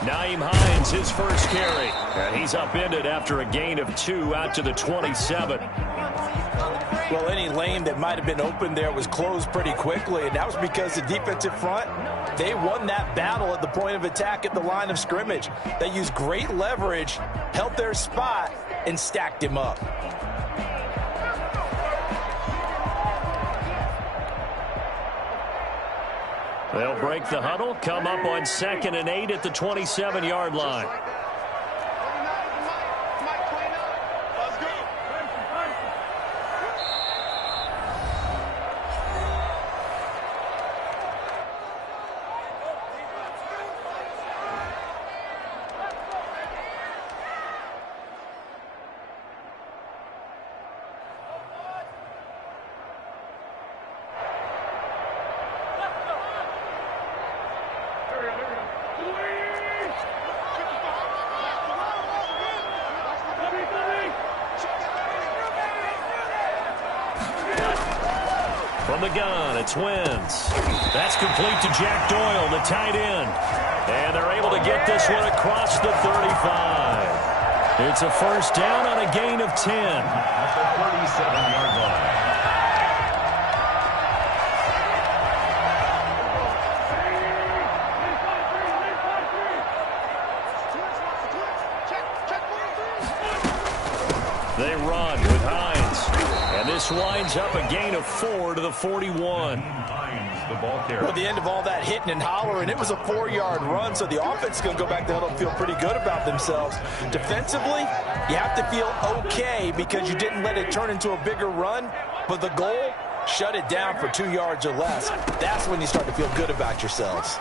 Nyheim Hines, his first carry. And he's upended after a gain of 2 out to the 27. Well, any lane that might have been open there was closed pretty quickly, and that was because the defensive front, they won that battle at the point of attack at the line of scrimmage. They used great leverage, held their spot, and stacked him up. They'll break the huddle, come up on 2nd and 8 at the 27-yard line. From the gun, it's Wentz. That's complete to Jack Doyle, the tight end. And they're able to get this one across the 35. It's a first down on a gain of 10. At the 37-yard line. They run with Hines. And this winds up a gain of 4 to the 41. Well, the end of all that hitting and hollering, it was a 4-yard run, so the offense is going to go back to the huddle and feel pretty good about themselves. Defensively, you have to feel okay because you didn't let it turn into a bigger run, but the goal, shut it down for 2 yards or less. That's when you start to feel good about yourselves.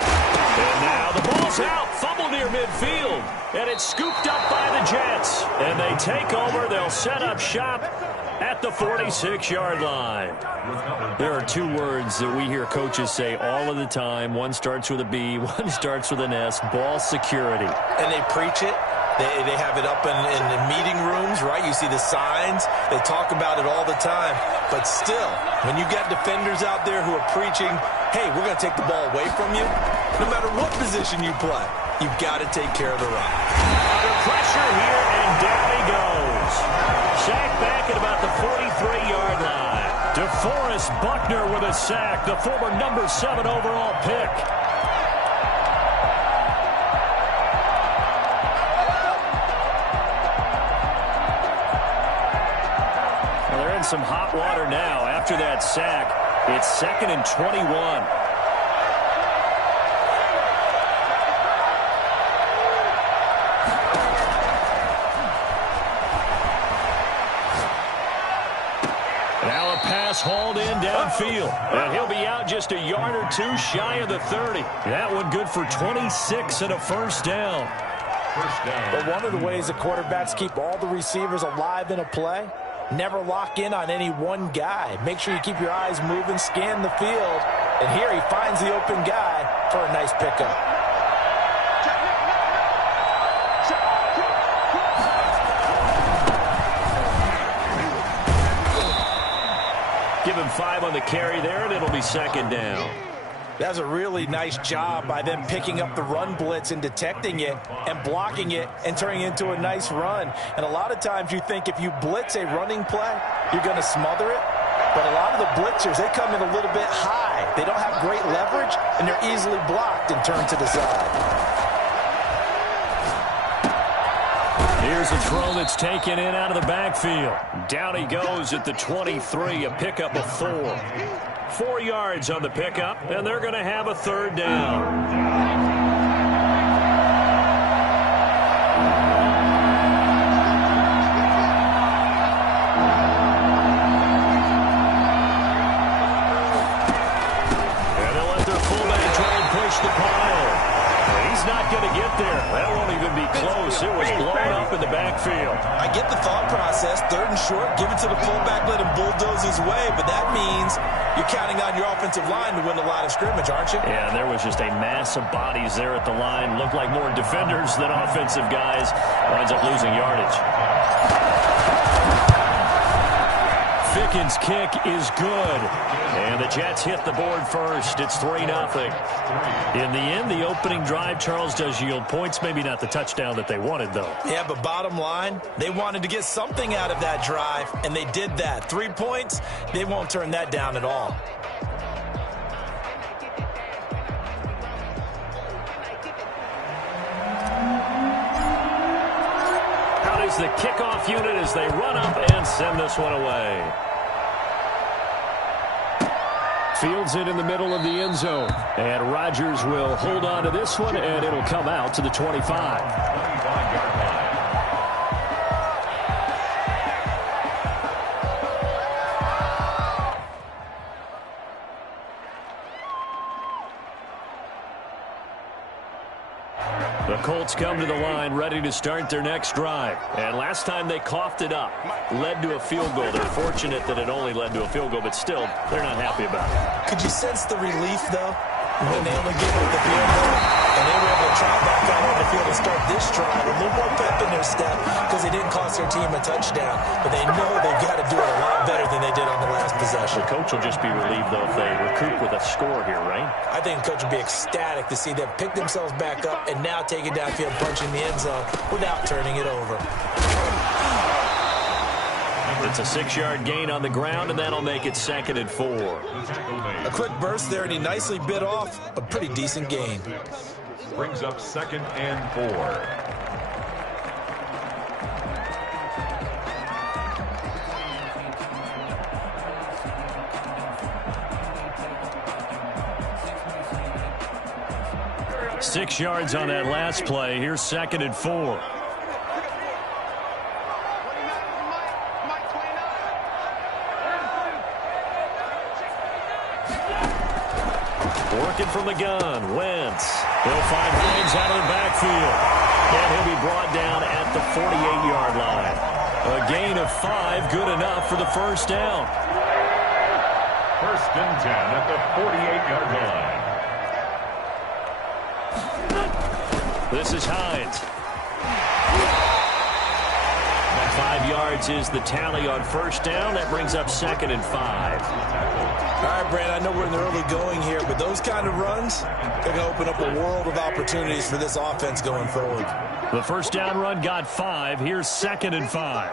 And now the ball's out, fumble near midfield, and it's scooped up by the Jets. And they take over, they'll set up shop at the 46-yard line. There are 2 words that we hear coaches say all of the time. One starts with a B, one starts with an S, ball security. And they preach it. They have it up in the meeting rooms, right? You see the signs. They talk about it all the time. But still, when you got defenders out there who are preaching, hey, we're going to take the ball away from you, no matter what position you play, you've got to take care of the run. Under pressure here, and down he goes. Sacked back at about the 43-yard line. DeForest Buckner with a sack, the former number 7 overall pick. Some hot water now after that sack. It's 2nd and 21. Now a pass hauled in downfield, and he'll be out just a yard or 2 shy of the 30. That one good for 26 and a first down. But one of the ways the quarterbacks keep all the receivers alive in a play, never lock in on any one guy. Make sure you keep your eyes moving, scan the field. And here he finds the open guy for a nice pickup. Give him 5 on the carry there, and it'll be 2nd down. That's a really nice job by them picking up the run blitz and detecting it and blocking it and turning it into a nice run. And a lot of times you think if you blitz a running play, you're going to smother it. But a lot of the blitzers, they come in a little bit high. They don't have great leverage, and they're easily blocked and turned to the side. Here's a throw that's taken in out of the backfield. Down he goes at the 23, a pickup of 4. 4 yards on the pickup, and they're going to have a 3rd down. The pile. He's not going to get there. That won't even be close. It was blown up in the backfield. I get the thought process. 3rd and short, give it to the fullback, let him bulldoze his way. But that means you're counting on your offensive line to win the line of scrimmage, aren't you? Yeah, there was just a mass of bodies there at the line. Looked like more defenders than offensive guys. Winds up losing yardage. Ficken's kick is good. And the Jets hit the board first. It's 3-0. In the end, the opening drive, Charles, does yield points. Maybe not the touchdown that they wanted, though. Yeah, but bottom line, they wanted to get something out of that drive, and they did that. 3 points, they won't turn that down at all. Out is the kickoff unit as they run up and send this one away. Fields it in the middle of the end zone. And Rodgers will hold on to this one, and it'll come out to the 25. The Colts come to the line ready to start their next drive. And last time they coughed it up, led to a field goal. They're fortunate that it only led to a field goal, but still, they're not happy about it. Could you sense the relief, though, when they only gave up the field goal? And they were able to trot back out on the field and start this drive with a little more pep in their step because they didn't cost their team a touchdown. But they know they've got to do it a lot better than they did on the last possession. The coach will just be relieved, though, if they recoup with a score here, right? I think the coach will be ecstatic to see them pick themselves back up and now take it downfield, punching the end zone without turning it over. It's a 6-yard gain on the ground, and that'll make it 2nd and 4. A quick burst there, and he nicely bit off a pretty decent gain. Brings up 2nd and 4. Six yards on that last play. Here's 2nd and 4. Working from the gun, Wentz. He'll find Hines out of the backfield. And he'll be brought down at the 48-yard line. A gain of 5, good enough for the first down. 1st and 10 at the 48-yard line. This is Hines. 5 yards is the tally on first down. That brings up 2nd and 5. All right, Brad, I know we're in the early going here, but those kind of runs, they're going to open up a world of opportunities for this offense going forward. The first down run got 5. Here's 2nd and 5.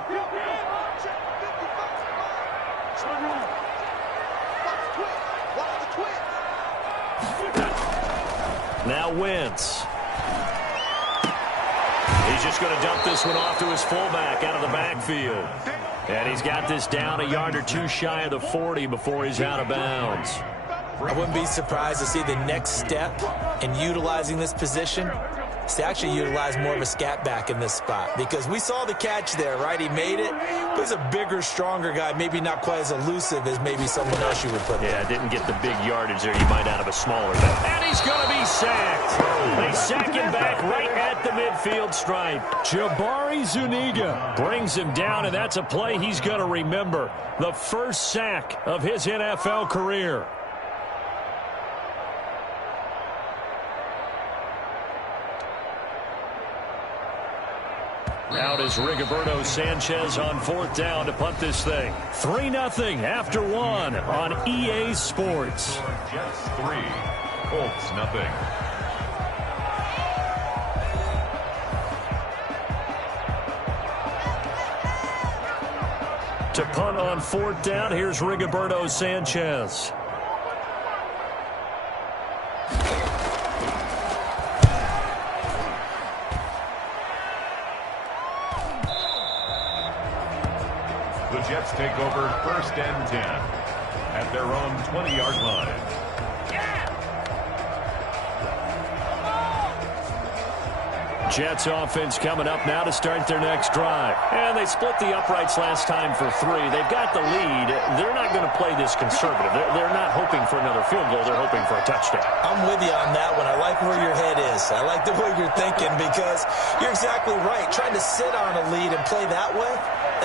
Now Wentz. He's just going to dump this one off to his fullback out of the backfield. And he's got this down a yard or two shy of the 40 before he's out of bounds. I wouldn't be surprised to see the next step in utilizing this position is to actually utilize more of a scat back in this spot. Because we saw the catch there, right? He made it. But he's a bigger, stronger guy, maybe not quite as elusive as maybe someone else you would put there. Yeah, didn't get the big yardage there. You might out of a smaller guy. And he's going to be sacked. They sack him back right at the midfield stripe. Jabari Zuniga brings him down, and that's a play he's going to remember. The first sack of his NFL career. Out is Rigoberto Sanchez on 4th down to punt this thing. 3-0 after 1 on EA Sports. Jets 3, Colts nothing. To punt on 4th down, here's Rigoberto Sanchez. The Jets take over 1st and 10 at their own 20-yard line. Jets offense coming up now to start their next drive. And they split the uprights last time for 3. They've got the lead. They're not going to play this conservative. They're not hoping for another field goal. They're hoping for a touchdown. I'm with you on that one. I like where your head is. I like the way you're thinking because you're exactly right. Trying to sit on a lead and play that way,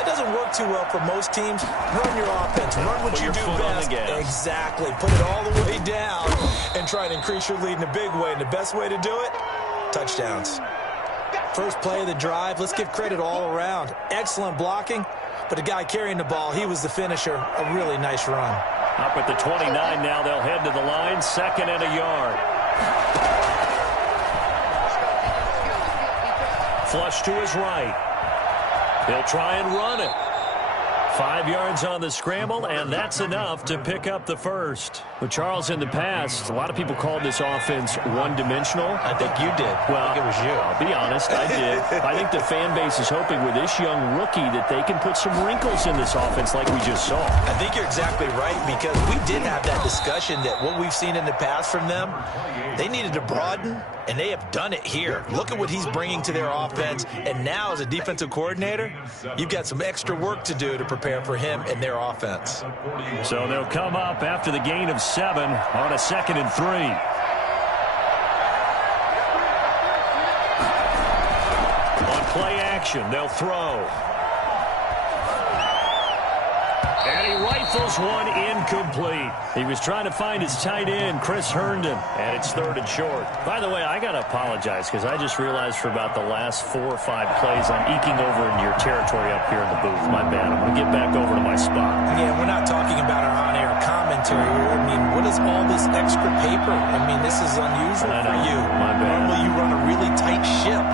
that doesn't work too well for most teams. Run your offense. Run what you do best. Exactly. Put it all the way down and try to increase your lead in a big way. And the best way to do it, touchdowns. First play of the drive, let's give credit all around. Excellent blocking, but the guy carrying the ball, he was the finisher. A really nice run. Up at the 29 now, they'll head to the line, 2nd and a yard. Flush to his right. He'll try and run it. 5 yards on the scramble, and that's enough to pick up the first. But Charles, in the past, a lot of people called this offense one-dimensional. I think you did. Well, I think it was you. I'll be honest, I did. I think the fan base is hoping with this young rookie that they can put some wrinkles in this offense like we just saw. I think you're exactly right, because we did have that discussion that what we've seen in the past from them, they needed to broaden, and they have done it here. Look at what he's bringing to their offense, and now as a defensive coordinator, you've got some extra work to do to prepare for him and their offense. So they'll come up after the gain of 7 on a 2nd and 3. On play action, they'll throw. And he rifles one incomplete. He was trying to find his tight end, Chris Herndon, and it's 3rd and short. By the way, I got to apologize because I just realized for about the last 4 or 5 plays I'm eking over into your territory up here in the booth. My bad. I'm going to get back over to my spot. Yeah, we're not talking about our on-air commentary. I mean, what is all this extra paper? I mean, this is unusual for you. My bad. Normally you run a really tight ship.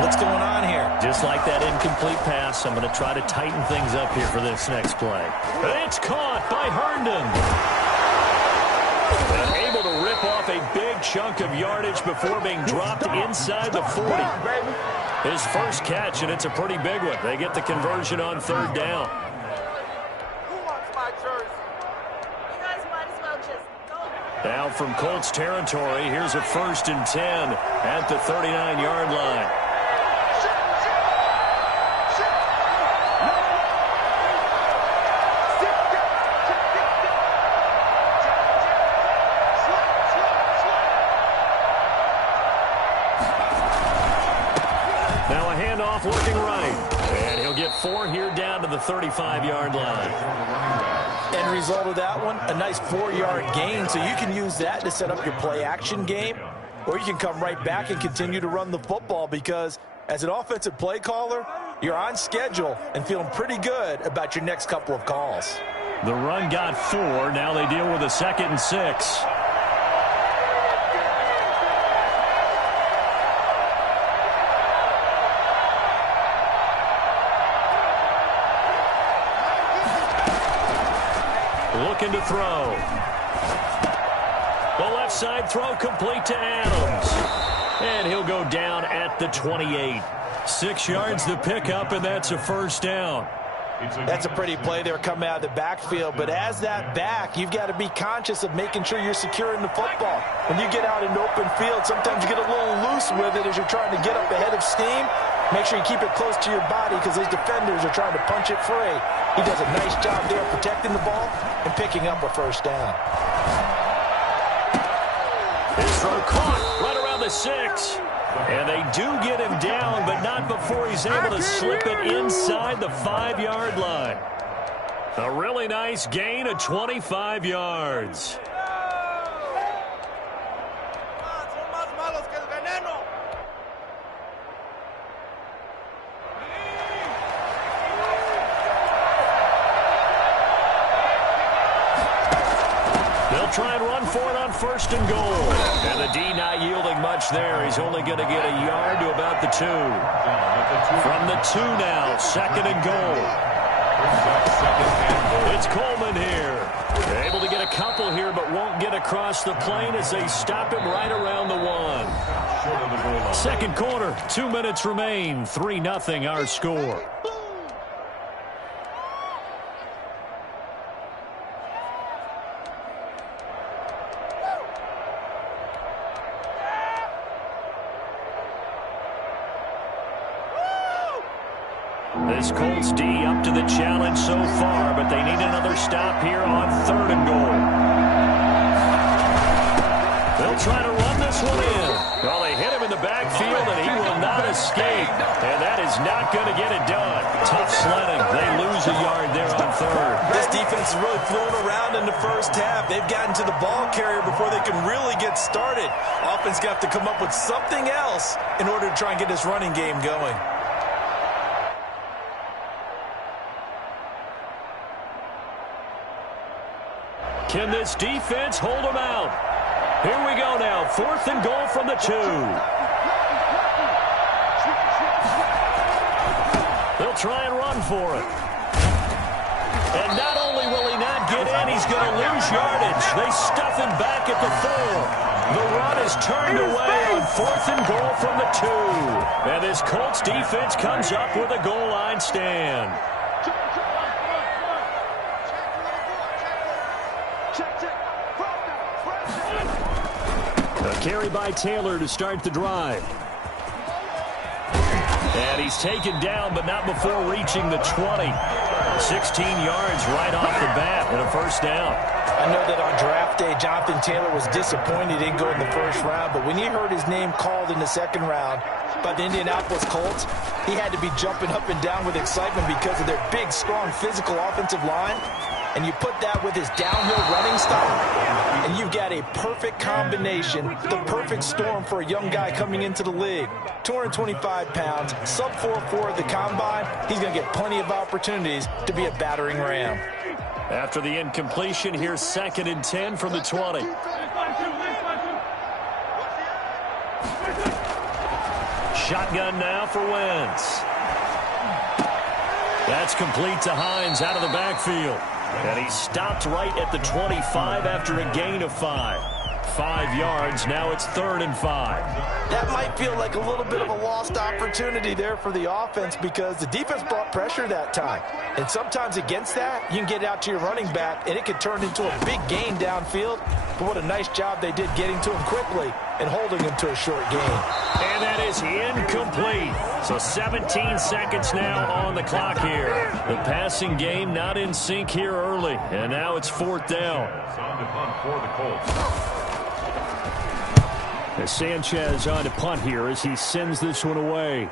What's going on here? Just like that incomplete pass, I'm going to try to tighten things up here for this next play. It's caught by Herndon. And able to rip off a big chunk of yardage before being dropped inside the 40. His first catch, and it's a pretty big one. They get the conversion on 3rd down. Now from Colts territory, here's a 1st and 10 at the 39-yard line. Now a handoff looking right. And he'll get 4 here down to the 35-yard line. End result of that one, a nice 4-yard gain. So you can use that to set up your play-action game, or you can come right back and continue to run the football because as an offensive play caller, you're on schedule and feeling pretty good about your next couple of calls. The run got 4. Now they deal with a 2nd and 6. Looking to throw. The left side throw complete to Adams. And he'll go down at the 28. 6 yards to pick up, and that's a 1st down. That's a pretty play there coming out of the backfield, but as that back, you've got to be conscious of making sure you're securing the football. When you get out in open field, sometimes you get a little loose with it as you're trying to get up ahead of steam. Make sure you keep it close to your body because those defenders are trying to punch it free. He does a nice job there protecting the ball and picking up a 1st down. His throw caught right around the 6. And they do get him down, but not before he's able to slip it inside the 5-yard line. A really nice gain of 25 yards. Try and run for it on 1st and goal. And the D not yielding much there. He's only going to get a yard to about the 2. From the 2 now, 2nd and goal. It's Coleman here. They're able to get a couple here, but won't get across the plane as they stop him right around the 1. 2nd quarter, 2 minutes remain. 3-0 our score. This Colts D up to the challenge so far, but they need another stop here on 3rd and goal. They'll try to run this one in. Well, they hit him in the backfield, and he will not escape. And that is not going to get it done. Tough sledding. They lose a yard there on 3rd. This defense is really thrown around in the first half. They've gotten to the ball carrier before they can really get started. Offense got to come up with something else in order to try and get this running game going. Can this defense hold them out? Here we go now. 4th and goal from the 2. They'll try and run for it. And not only will he not get in, he's going to lose yardage. They stuff him back at the 4. The run is turned away on 4th and goal from the 2. And this Colts defense comes up with a goal line stand. A carry by Taylor to start the drive. And he's taken down, but not before reaching the 20. 16 yards right off the bat and a first down. I know that on draft day, Jonathan Taylor was disappointed he didn't go in the first round, but when he heard his name called in the second round by the Indianapolis Colts, he had to be jumping up and down with excitement because of their big, strong, physical offensive line. And you put that with his downhill running style, and you've got a perfect combination, the perfect storm for a young guy coming into the league. 225 pounds, sub 4.4 at the combine. He's going to get plenty of opportunities to be a battering ram. After the incompletion, here's 2nd and 10 from the 20. Shotgun now for Wentz. That's complete to Hines out of the backfield. And he stopped right at the 25 after a gain of 5. 5 yards. Now it's 3rd and 5. That might feel like a little bit of a lost opportunity there for the offense because the defense brought pressure that time. And sometimes against that, you can get out to your running back, and it could turn into a big gain downfield. But what a nice job they did getting to him quickly and holding him to a short gain. And that is incomplete. So 17 seconds now on the clock here. The passing game not in sync here early. And now it's 4th down. On to punt for the Colts. Sanchez on to punt here as he sends this one away.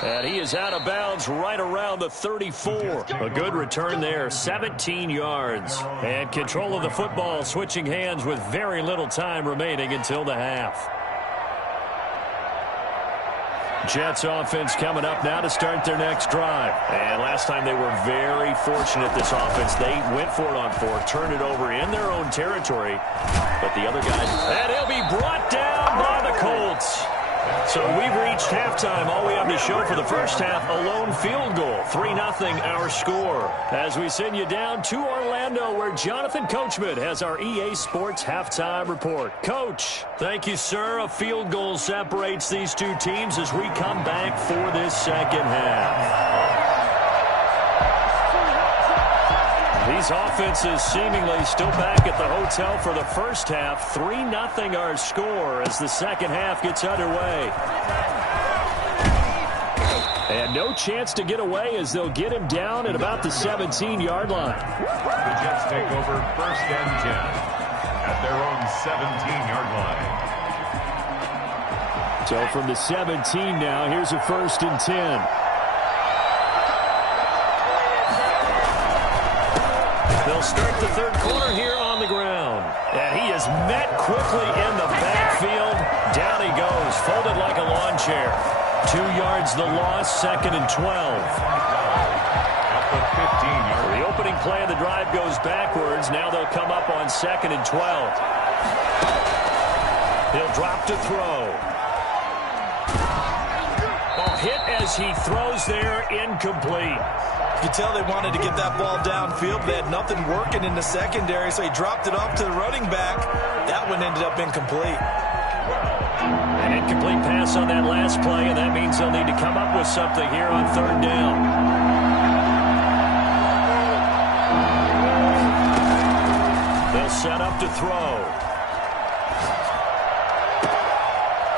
And he is out of bounds right around the 34. A good return there, 17 yards. And control of the football switching hands with very little time remaining until the half. Jets offense coming up now to start their next drive. And last time they were very fortunate, this offense. They went for it on 4, turned it over in their own territory. But the other guys, and he'll be brought down by the Colts. So we've reached halftime. All we have to show for the first half, a lone field goal. 3-0 our score. As we send you down to Orlando, where Jonathan Coachman has our EA Sports halftime report. Coach, thank you, sir. A field goal separates these two teams as we come back for this second half. These offenses seemingly still back at the hotel for the first half. 3-0 our score as the second half gets underway. And no chance to get away as they'll get him down at about the 17-yard line. The Jets take over 1st and 10 at their own 17-yard line. So from the 17 now, here's a 1st and 10. They'll start the third quarter here on the ground. And he is met quickly in the backfield. Down he goes, folded like a lawn chair. 2 yards the loss, 2nd and 12. At the 15-yard. The opening play of the drive goes backwards. Now they'll come up on 2nd and 12. He'll drop to throw. Hit as he throws there, incomplete. You could tell they wanted to get that ball downfield. They had nothing working in the secondary, so he dropped it off to the running back. That one ended up incomplete. An incomplete pass on that last play, and that means they'll need to come up with something here on 3rd down. They'll set up to throw.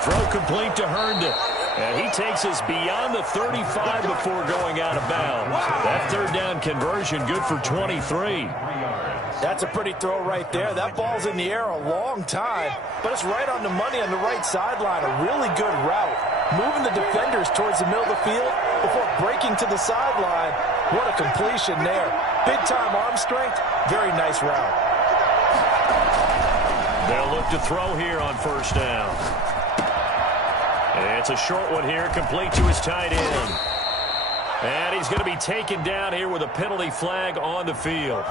Throw complete to Herndon. And he takes us beyond the 35 before going out of bounds. That 3rd down conversion good for 23. That's a pretty throw right there. That ball's in the air a long time, but it's right on the money on the right sideline. A really good route. Moving the defenders towards the middle of the field before breaking to the sideline. What a completion there. Big-time arm strength. Very nice route. They'll look to throw here on 1st down. It's a short one here, complete to his tight end. And he's going to be taken down here with a penalty flag on the field.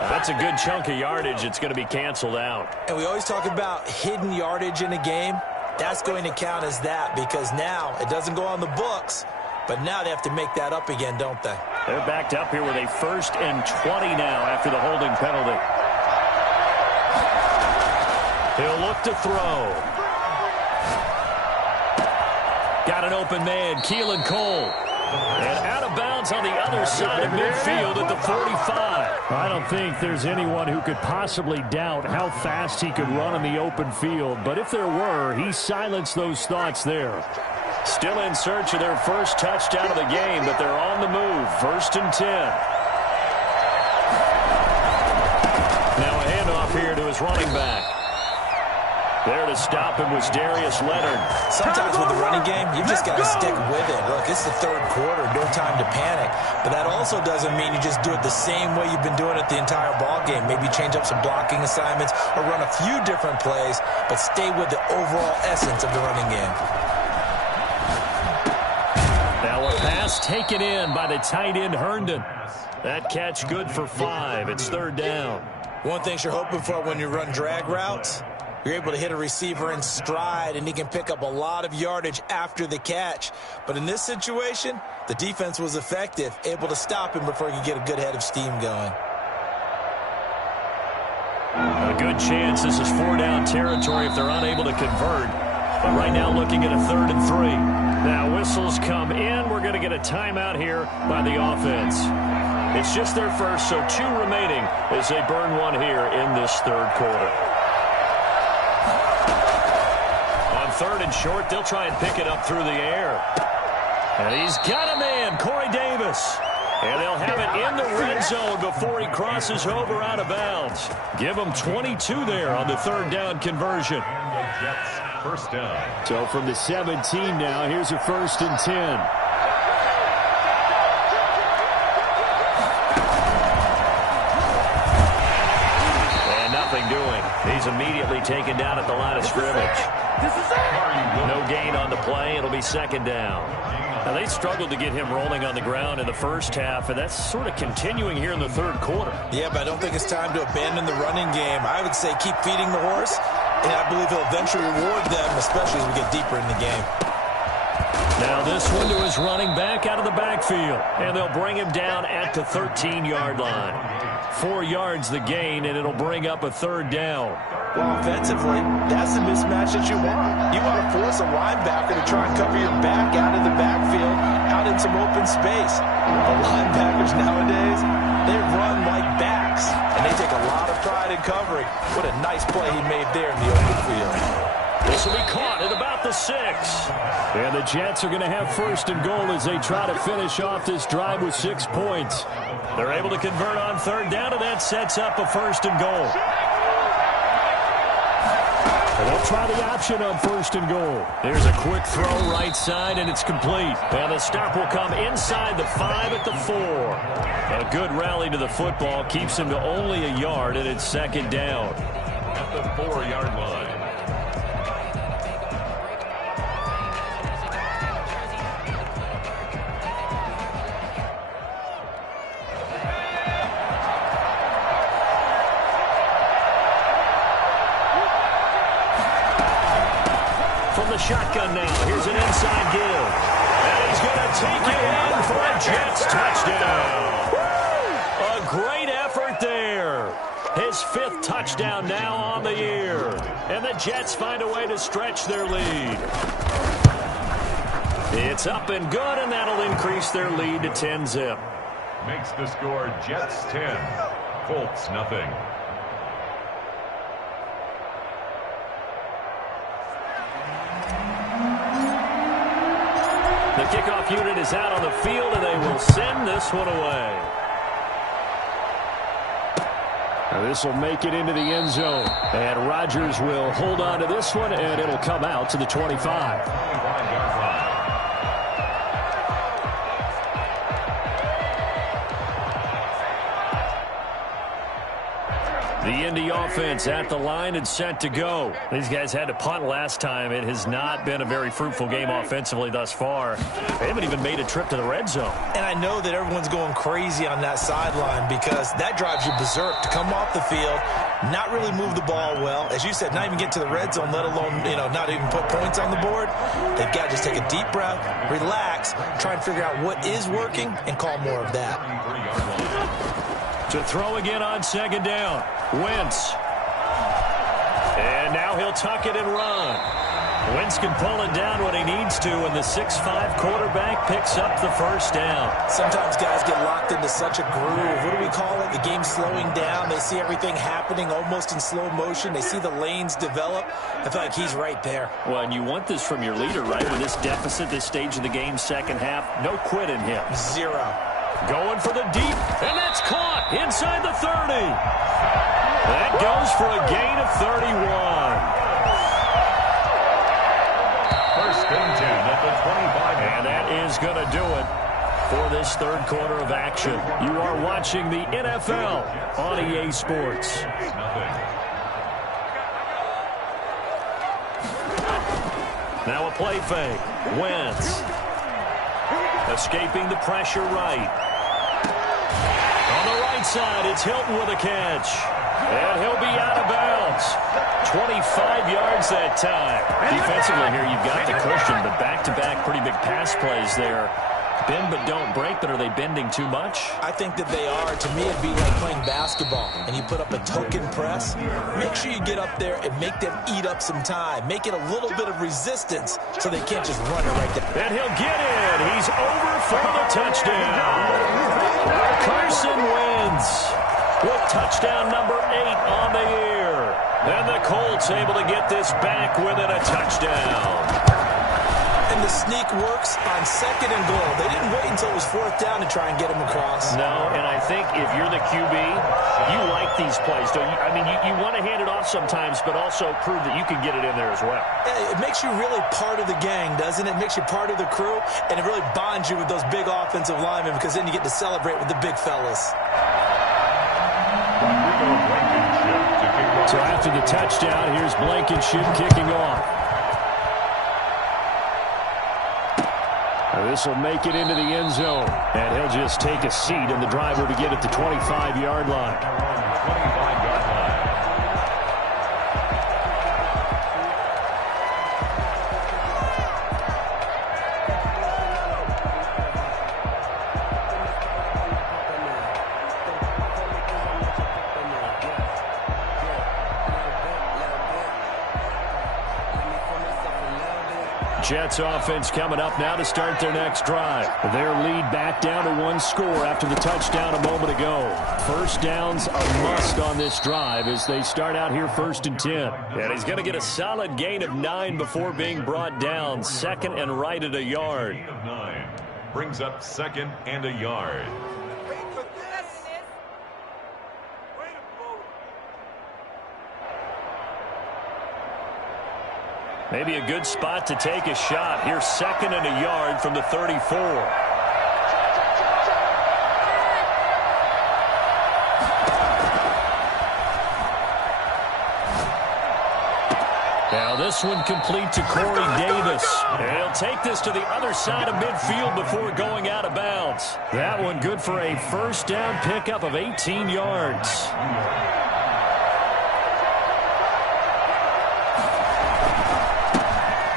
That's a good chunk of yardage. It's going to be canceled out. And we always talk about hidden yardage in a game. That's going to count as that because now it doesn't go on the books, but now they have to make that up again, don't they? They're backed up here with a 1st and 20 now after the holding penalty. He'll look to throw. Got an open man, Keelan Cole. And out of bounds on the other side of midfield at the 45. I don't think there's anyone who could possibly doubt how fast he could run in the open field. But if there were, he silenced those thoughts there. Still in search of their first touchdown of the game, but they're on the move. 1st and 10. Now a handoff here to his running back. There to stop him was Darius Leonard. Sometimes with the running game, you just got to stick with it. Look, it's the 3rd quarter, no time to panic. But that also doesn't mean you just do it the same way you've been doing it the entire ball game. Maybe change up some blocking assignments or run a few different plays, but stay with the overall essence of the running game. Now a pass taken in by the tight end Herndon. That catch good for 5. It's 3rd down. One thing you're hoping for when you run drag routes, you're able to hit a receiver in stride, and he can pick up a lot of yardage after the catch. But in this situation, the defense was effective, able to stop him before he could get a good head of steam going. A good chance this is 4-down territory if they're unable to convert. But right now looking at a 3rd and 3. Now whistles come in. We're going to get a timeout here by the offense. It's just their first, so 2 remaining as they burn one here in this 3rd quarter. 3rd and short, they'll try and pick it up through the air. And he's got a man, Corey Davis. And they'll have it in the red zone before he crosses over out of bounds. Give him 22 there on the 3rd down conversion. And the Jets, 1st down. So from the 17 now, here's a 1st and 10. And nothing doing. He's immediately taken down at the line of scrimmage. No gain on the play. It'll be 2nd down. Now, they struggled to get him rolling on the ground in the first half, and that's sort of continuing here in the 3rd quarter. Yeah, but I don't think it's time to abandon the running game. I would say keep feeding the horse, and I believe he'll eventually reward them, especially as we get deeper in the game. Now this one to his running back out of the backfield, and they'll bring him down at the 13-yard line. 4 yards the gain, and it'll bring up a 3rd down. Well, offensively, that's the mismatch that you want. You want to force a linebacker to try and cover your back out of the backfield, out in some open space. But linebackers nowadays, they run like backs, and they take a lot of pride in covering. What a nice play he made there in the open field. This will be caught at about the 6. And the Jets are going to have 1st and goal as they try to finish off this drive with 6 points. They're able to convert on 3rd down, and that sets up a 1st and goal. And they'll try the option on 1st and goal. Here's a quick throw right side, and it's complete. And the stop will come inside the 5 at the 4. A good rally to the football keeps him to only a yard, and it's 2nd down. At the 4-yard line. From the shotgun now, here's an inside give. And he's going to take it in for a Jets touchdown. A great effort there. His 5th touchdown now on the year. And the Jets find a way to stretch their lead. It's up and good, and that'll increase their lead to 10-zip. Makes the score Jets 10, Colts nothing. The kickoff unit is out on the field, and they will send this one away. Now this will make it into the end zone. And Rodgers will hold on to this one, and it'll come out to the 25. The Indy offense at the line and set to go. These guys had to punt last time. It has not been a very fruitful game offensively thus far. They haven't even made a trip to the red zone. And I know that everyone's going crazy on that sideline because that drives you berserk to come off the field, not really move the ball well. As you said, not even get to the red zone, let alone, not even put points on the board. They've got to just take a deep breath, relax, try and figure out what is working, and call more of that. To throw again on second down. Wentz. And now he'll tuck it and run. Wentz can pull it down when he needs to, and the 6'5" quarterback picks up the first down. Sometimes guys get locked into such a groove. What do we call it? The game's slowing down. They see everything happening almost in slow motion. They see the lanes develop. I feel like he's right there. Well, and you want this from your leader, right? With this deficit, this stage of the game, second half, no quit in him. Zero. Going for the deep, and that's caught inside the 30. That goes for a gain of 31. First and 10 at the 25. And that is going to do it for this third quarter of action. You are watching the NFL on EA Sports. Now a play fake. Wentz. Escaping the pressure right. On the right side, it's Hilton with a catch. And he'll be out of bounds. 25 yards that time. Defensively here, you've got the cushion, but back-to-back pretty big pass plays there. Bend but don't break, but are they bending too much? I think that they are. To me, it'd be like playing basketball, and you put up a token press. Make sure you get up there and make them eat up some time. Make it a little bit of resistance so they can't just run it right there. And he'll get in. He's over for the touchdown. Carson wins with touchdown number 8 on the year. And the Colts able to get this back within a touchdown. And the sneak works on second and goal. They didn't wait until it was fourth down to try and get him across. No, and I think if you're the QB, you like these plays, don't you? I mean, you want to hand it off sometimes, but also prove that you can get it in there as well. It makes you really part of the gang, doesn't it? It makes you part of the crew, and it really bonds you with those big offensive linemen because then you get to celebrate with the big fellas. So after the touchdown, here's Blankenship kicking off. This will make it into the end zone. And he'll just take a seat, and the drive will begin at the 25-yard line. 25-yard line. Jets offense coming up now to start their next drive. Their lead back down to 1 score after the touchdown a moment ago. First downs a must on this drive as they start out here 1st and 10. And he's going to get a solid gain of 9 before being brought down. Second and right at a yard. Gain of 9 brings up second and a yard. Maybe a good spot to take a shot. Here's second and a yard from the 34. Now this one complete to Corey Davis. And he'll take this to the other side of midfield before going out of bounds. That one good for a first down pickup of 18 yards.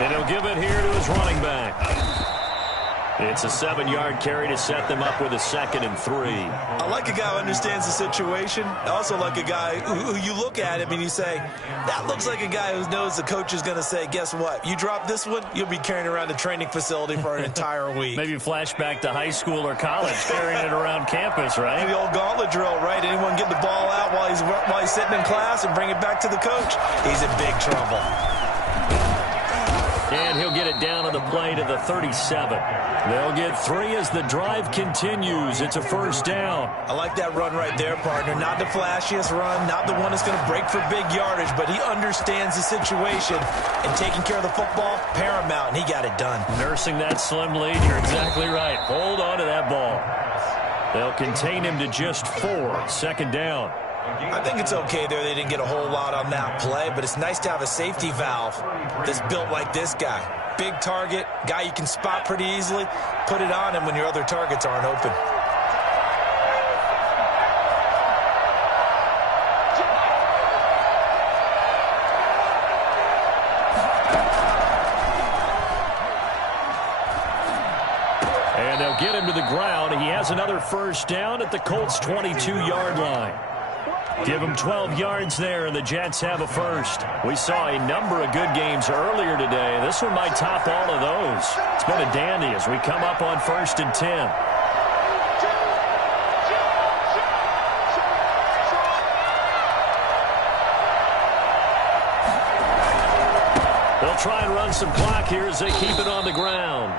And he'll give it here to his running back. It's a 7-yard carry to set them up with a 2nd and 3. I like a guy who understands the situation. I also like a guy who you look at him and you say, that looks like a guy who knows the coach is going to say, guess what? You drop this one, you'll be carrying around the training facility for an entire week. Maybe flashback to high school or college, carrying it around campus, right? The old gauntlet drill, right? Anyone get the ball out while he's sitting in class and bring it back to the coach? He's in big trouble. And he'll get it down on the play to the 37. They'll get 3 as the drive continues. It's a first down. I like that run right there, partner. Not the flashiest run, not the one that's going to break for big yardage, but he understands the situation, and taking care of the football, paramount, and he got it done. Nursing that slim lead, you're exactly right. Hold on to that ball. They'll contain him to just 4. Second down. I think it's okay there. They didn't get a whole lot on that play, but it's nice to have a safety valve that's built like this guy. Big target, guy you can spot pretty easily. Put it on him when your other targets aren't open. And they'll get him to the ground. He has another first down at the Colts' 22-yard line. Give him 12 yards there, and the Jets have a first. We saw a number of good games earlier today. This one might top all of those. It's been a dandy as we come up on 1st and 10. They'll try and run some clock here as they keep it on the ground.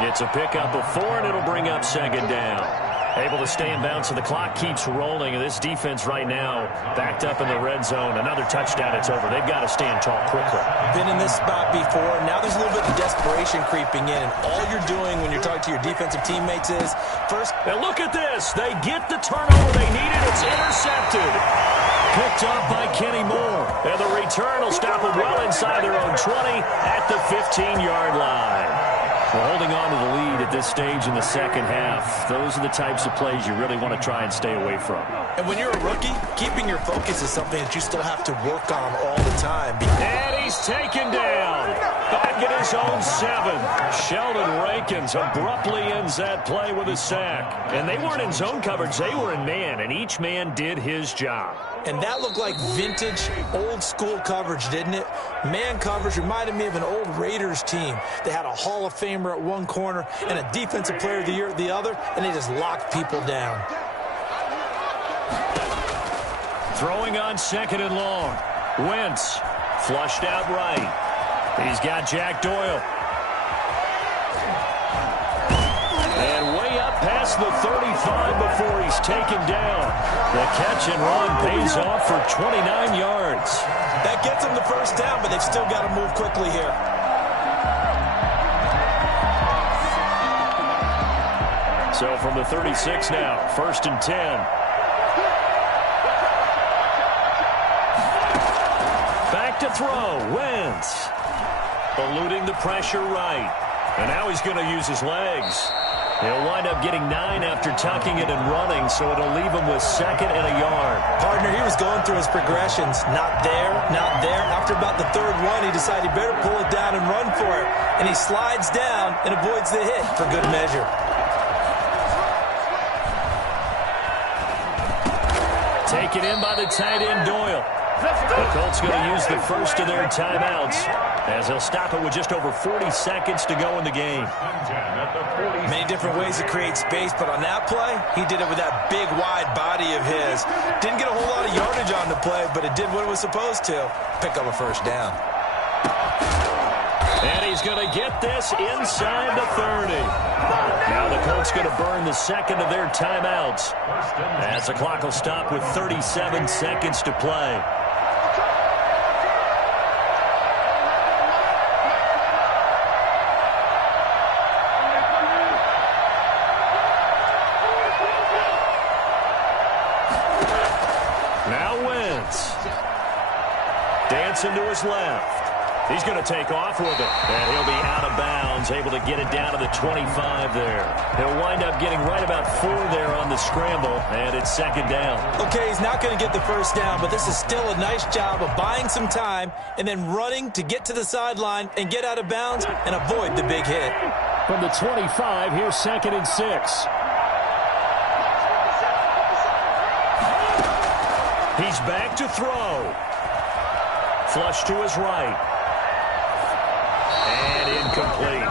It's a pickup of 4, and it'll bring up 2nd down. Able to stay in bounds, so the clock keeps rolling. And this defense right now backed up in the red zone. Another touchdown, it's over. They've got to stand tall quickly. Been in this spot before. Now there's a little bit of desperation creeping in. And all you're doing when you're talking to your defensive teammates is first. And look at this. They get the turnover they needed. It's intercepted. Picked up by Kenny Moore. And the return will stop them well inside their own 20 at the 15-yard line. We're holding on to the lead at this stage in the second half. Those are the types of plays you really want to try and stay away from. And when you're a rookie, keeping your focus is something that you still have to work on all the time. And he's taken down. Back at his own 7. Sheldon Rankins abruptly ends that play with a sack. And they weren't in zone coverage. They were in man, and each man did his job. And that looked like vintage, old-school coverage, didn't it? Man coverage reminded me of an old Raiders team. They had a Hall of Famer at one corner and a Defensive Player of the Year at the other, and they just locked people down. Throwing on 2nd and long. Wentz flushed out right. He's got Jack Doyle. And way up past the 35 before he's taken down. The catch and run pays off for 29 yards. That gets them the first down, but they've still got to move quickly here. So from the 36 now, 1st and 10. Back to throw. Wentz eluding the pressure right. And now he's going to use his legs. He'll wind up getting 9 after tucking it and running, so it'll leave him with 2nd and a yard. Partner, he was going through his progressions. Not there, not there. After about the 3rd one, he decided he better pull it down and run for it. And he slides down and avoids the hit for good measure. Taken in by the tight end, Doyle. The Colts going to use the first of their timeouts as they'll stop it with just over 40 seconds to go in the game. Many different ways to create space, but on that play, he did it with that big, wide body of his. Didn't get a whole lot of yardage on the play, but it did what it was supposed to. Pick up a first down. And he's going to get this inside the 30. Now the Colts going to burn the 2nd of their timeouts as the clock will stop with 37 seconds to play. Now Wentz. Dancing to his left. He's going to take off with it, and he'll be out of bounds, able to get it down to the 25 there. He'll wind up getting right about 4 there on the scramble, and it's 2nd down. Okay, he's not going to get the first down, but this is still a nice job of buying some time and then running to get to the sideline and get out of bounds and avoid the big hit. From the 25, here's 2nd and 6. He's back to throw. Flush to his right. And incomplete.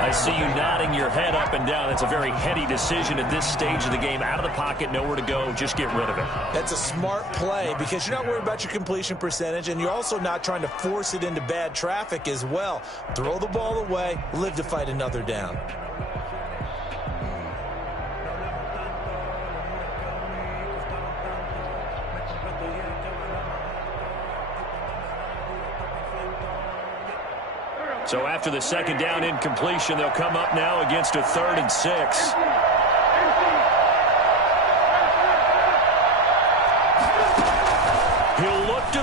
I see you nodding your head up and down. That's a very heady decision at this stage of the game. Out of the pocket, nowhere to go. Just get rid of it. That's a smart play because you're not worried about your completion percentage, and you're also not trying to force it into bad traffic as well. Throw the ball away, live to fight another down. So after the 2nd down incompletion, they'll come up now against a 3rd and 6.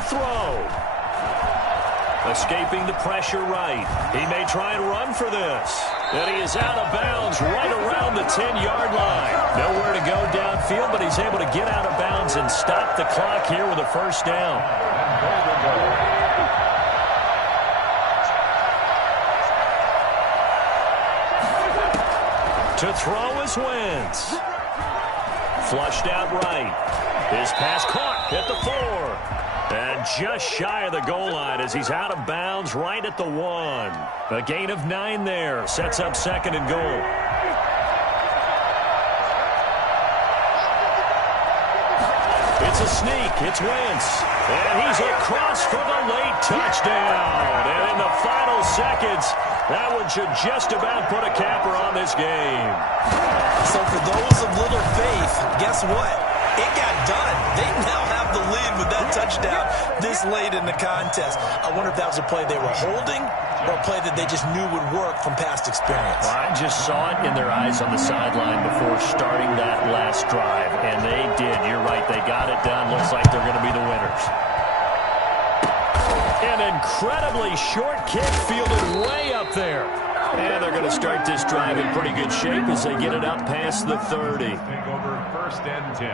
throw. Escaping the pressure right. He may try and run for this. And he is out of bounds right around the 10-yard line. Nowhere to go downfield, but he's able to get out of bounds and stop the clock here with a first down. To throw is Wentz. Flushed out right. His pass caught at the 4. And just shy of the goal line as he's out of bounds right at the 1. A gain of 9 there. Sets up second and goal. It's a sneak. It's Wentz. And he's across for the late touchdown. And in the final seconds, that one should just about put a capper on this game. So for those of little faith, guess what? It got done. They now have the lead with that touchdown this late in the contest. I wonder if that was a play they were holding or a play that they just knew would work from past experience. Well, I just saw it in their eyes on the sideline before starting that last drive, and they did. You're right. They got it done. Looks like they're going to be the winners. An incredibly short kick fielded way up there. And they're going to start this drive in pretty good shape as they get it up past the 30. Take over first and 10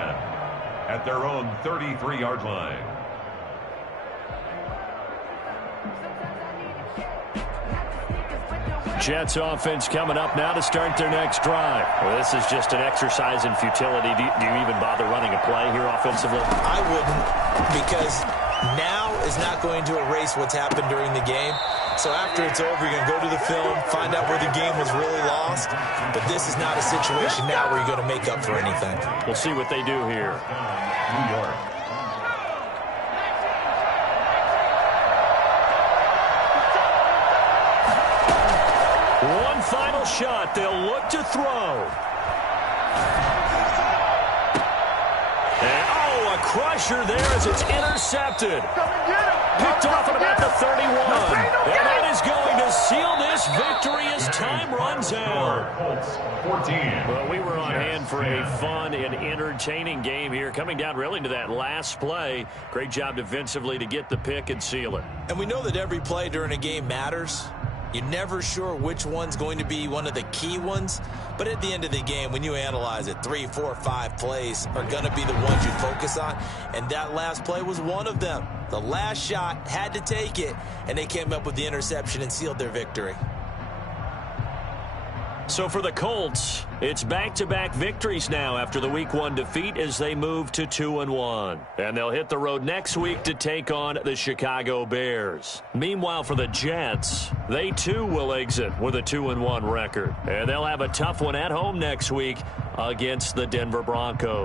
at their own 33-yard line. Jets offense coming up now to start their next drive. Well, this is just an exercise in futility. Do you even bother running a play here offensively? I wouldn't, because now is not going to erase what's happened during the game. So after it's over, you're going to go to the film, find out where the game was really lost. But this is not a situation now where you're going to make up for anything. We'll see what they do here. New York. One final shot. They'll look to throw. And, a crusher there as it's intercepted. Picked off at about the 31. And that is going to seal this victory as time runs out. 14. Well, we were on hand for a fun and entertaining game here. Coming down really to that last play. Great job defensively to get the pick and seal it. And we know that every play during a game matters. You're never sure which one's going to be one of the key ones. But at the end of the game, when you analyze it, 3, 4, 5 plays are going to be the ones you focus on. And that last play was one of them. The last shot had to take it, and they came up with the interception and sealed their victory. So for the Colts, it's back-to-back victories now after the Week 1 defeat as they move to 2-1. And they'll hit the road next week to take on the Chicago Bears. Meanwhile, for the Jets, they too will exit with a 2-1 record. And they'll have a tough one at home next week against the Denver Broncos.